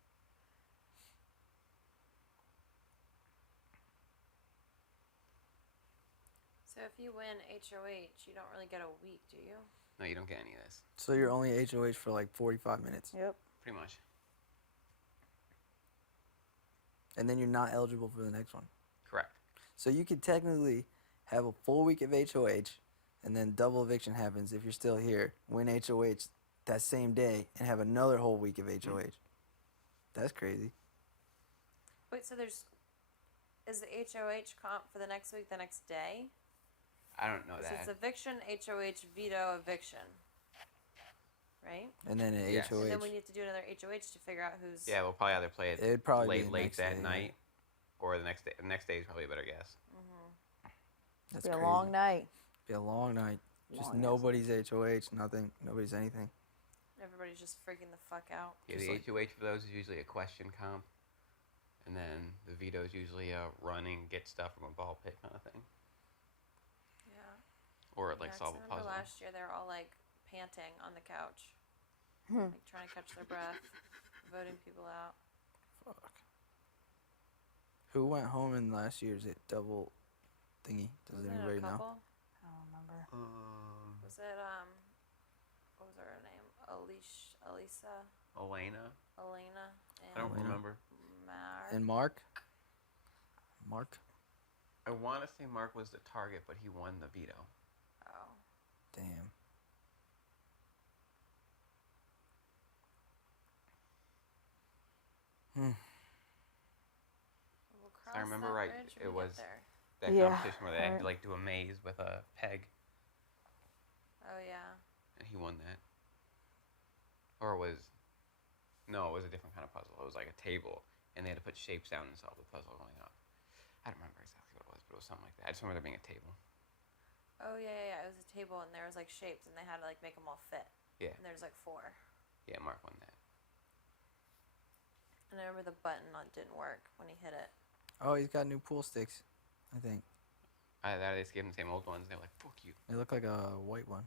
So if you win HOH, you don't really get a week, do you? No, you don't get any of this, So you're only HOH for like 45 minutes, Yep. pretty much. and then you're not eligible for the next one. Correct. So you could technically have a full week of HOH, and then double eviction happens if you're still here. Win HOH that same day, and have another whole week of HOH. That's crazy. Wait, so is the HOH comp for the next week the next day? I don't know 'Cause that. it's eviction, HOH, veto, eviction. Right? And then an Yes. HOH. And then we need to do another HOH to figure out who's. Yeah, we'll probably either play it It'd probably be the late next that day, night, or the next day. The next day is probably a better guess. That's Be a crazy. long night. Be a long night. Just Long ass nobody's HOH, nothing. Nobody's anything. Everybody's just freaking the fuck out. Yeah, Just the like- HOH for those is usually a question comp, and then the veto is usually a running, get stuff from a ball pit kind of thing, Yeah. or like Yeah, 'cause solve I a remember puzzle. last year they were all like panting on the couch, like trying to catch their breath, voting people out. Fuck. Who went home in last year's double thingy? Does Wasn't it anybody a know? couple? I don't remember. Was it what was her name? Elisa, Elena, Elena, and I don't Elena. remember. Mar. And Mark? Mark? I want to say Mark was the target, but he won the veto. Oh. Damn. We'll cross I remember that right, bridge when it we was- get there. That Yeah, competition where they had right. to like do a maze with a peg, Oh yeah. and he won that. Or it was, no, it was a different kind of puzzle. It was like a table, and they had to put shapes down and solve the puzzle going up. I don't remember exactly what it was, but it was something like that. I just remember there being a table. Oh yeah. It was a table and there was like shapes and they had to like make them all fit. Yeah. And there's like 4. Yeah, Mark won that. And I remember the button didn't work when he hit it. Oh, he's got new pool sticks, I think. Either that or they just gave him the same old ones, and they were like, fuck you. They look like a white one.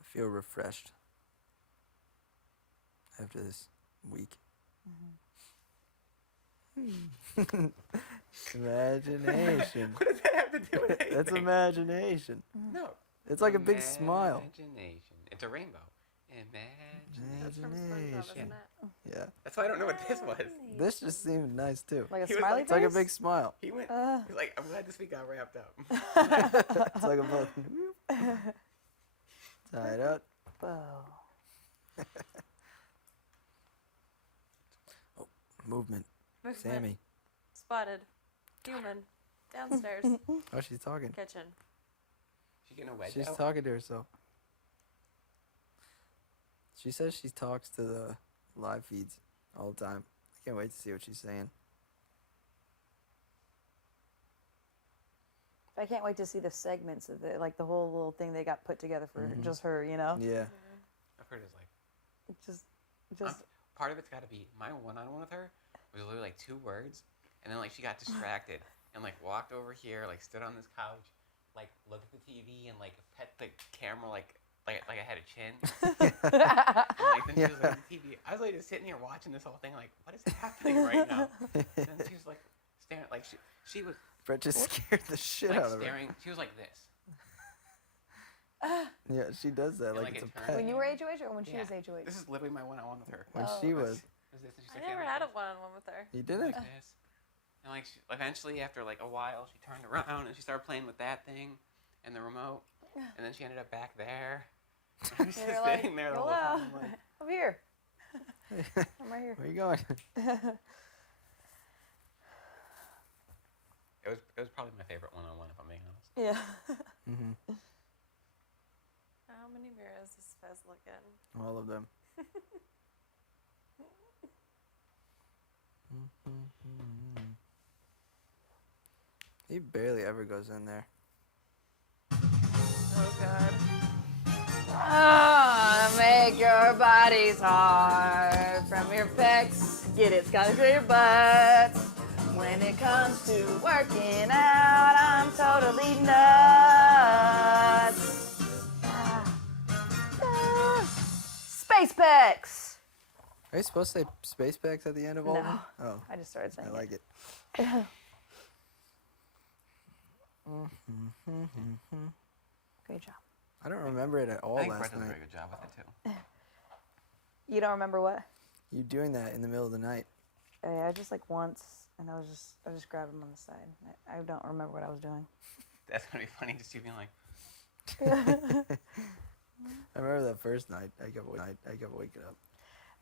I feel refreshed after this week. Imagination. What does that have to do with anything? That's imagination. No. It's like a big smile. Imagination. It's a rainbow. That's from SpongeBob, Imagination. isn't it? Yeah. That's why I don't know what this was. This just seemed nice too. Like a He was smiley like- It's like a face? big smile. He went, he's like, I'm glad this week got wrapped up. It's like a button. Tie it up. Oh. Movement. Movement. Sammy. Spotted. Human. Downstairs. Oh, she's talking. Kitchen. She getting a wedge She's out? talking to herself. She says she talks to the live feeds all the time. I can't wait to see what she's saying. I can't wait to see the segments of it, like the whole little thing they got put together for just her, you know? Yeah. I've heard it's like Just part of it's got to be my one-on-one with her was literally like 2 words, and then like she got distracted and like walked over here, like stood on this couch, like looked at the TV and like pet the camera like I had a chin. And, like then she was like on the TV. I was like just sitting here watching this whole thing, like what is happening right now? And then she was like staring, like she was Brett just scared the shit like out of her. staring. She was like this. Yeah, she does that And, like like, it's a it turned. pet. when you were HOH or when she Yeah. was HOH? This is literally my one-on-one with her. When Oh. she was. Is this, and she's I like, never yeah, had a like one-on-one with her. You this, didn't? like this. And like eventually, after like a while, she turned around and she started playing with that thing and the remote, and then she ended up back there. I was just You're like, sitting there the whole hello, time, like, I'm here. I'm right here. Where you going? it was probably my favorite one-on-one, if I'm being honest. Yeah. Mm-hmm. How many mirrors does Fez look in? All of them. He barely ever goes in there. Oh God. Make your bodies hard from your pecs. Get it, Scotty, through your butts. When it comes to working out, I'm totally nuts. Space pecs. Are you supposed to say space packs at the end of all of them? No. Oh, I just started saying I like it. Great job. I don't remember it at all I think last Brett does a night. very good job with it too. You don't remember what? You doing that in the middle of the night. I just like once, and I just grabbed him on the side. I don't remember what I was doing. That's gonna be funny, just you being like, I remember that first night. I kept waking up.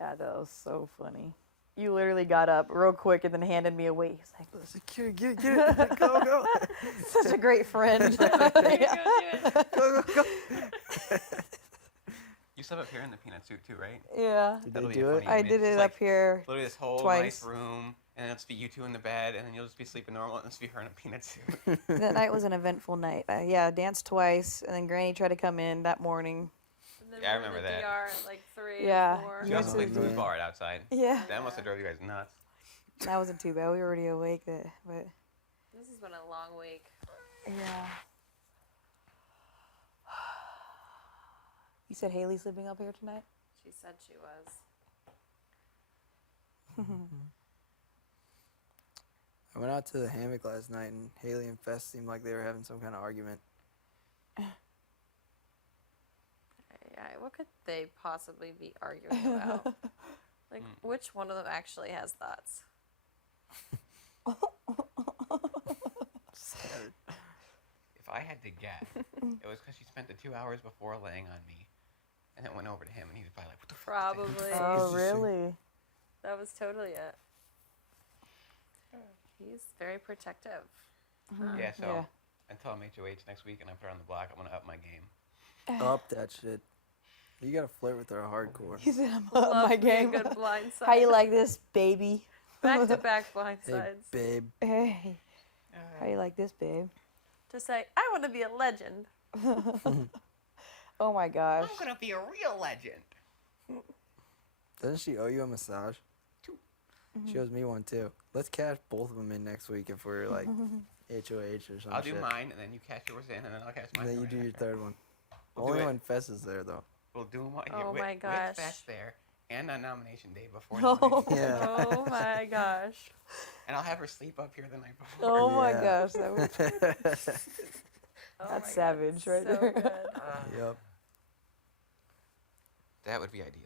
Yeah, that was so funny. You literally got up real quick and then handed me away. He's like, Security, get it, go. such a great friend. Go. you slept up here in the peanut suit too, right? Yeah. Did That'll they be do a it? funny I image. did It's it like up here. literally this whole twice. nice room, and then it'll just be you two in the bed, and then you'll just be sleeping normal, and it'll just be her in a peanut suit. That night was an eventful night. Yeah, danced twice, and then Granny tried to come in that morning. And then Yeah, I we were in remember the that. DR at like 3 Yeah. or 4. She also Yeah. played foosball right outside. Yeah. That must have drove you guys nuts. That wasn't too bad. We were already awake, but This has been a long week. yeah. You said Haley's sleeping up here tonight? She said she was. I went out to the hammock last night, and Haley and Fess seemed like they were having some kind of argument. Yeah, what could they possibly be arguing about? Like, which one of them actually has thoughts? If I had to guess, it was because she spent the 2 hours before laying on me, and then went over to him, and he was probably like, "What the fuck?" is that?" Probably. Oh, really? That was totally it. He's very protective. Yeah, so Yeah. until I'm HOH next week and I put her on the block, I'm gonna up my game. Up that shit. You gotta flirt with her hardcore. He said, I'm Love up my to be a game. good blindside. How you like this, baby? Back-to-back Hey, blindsides. babe. Hey. How you like this, babe? To say, I want to be a legend. Oh my gosh. I'm gonna be a real legend. Doesn't she owe you a massage? She owes me one too. Let's cash both of them in next week if we're like HOH or something. I'll do mine, and then you catch yours in, and then I'll catch mine. And then you right do your after. third one. We'll do Only it. when Fess is there though. We'll do them all Oh with, my gosh. with Fess there, and on nomination day before. Oh. nomination day. Yeah. Oh my gosh. And I'll have her sleep up here the night before. Oh my Yeah. gosh, that was, Oh that's my savage God, right so there. good. Yep. That would be ideal.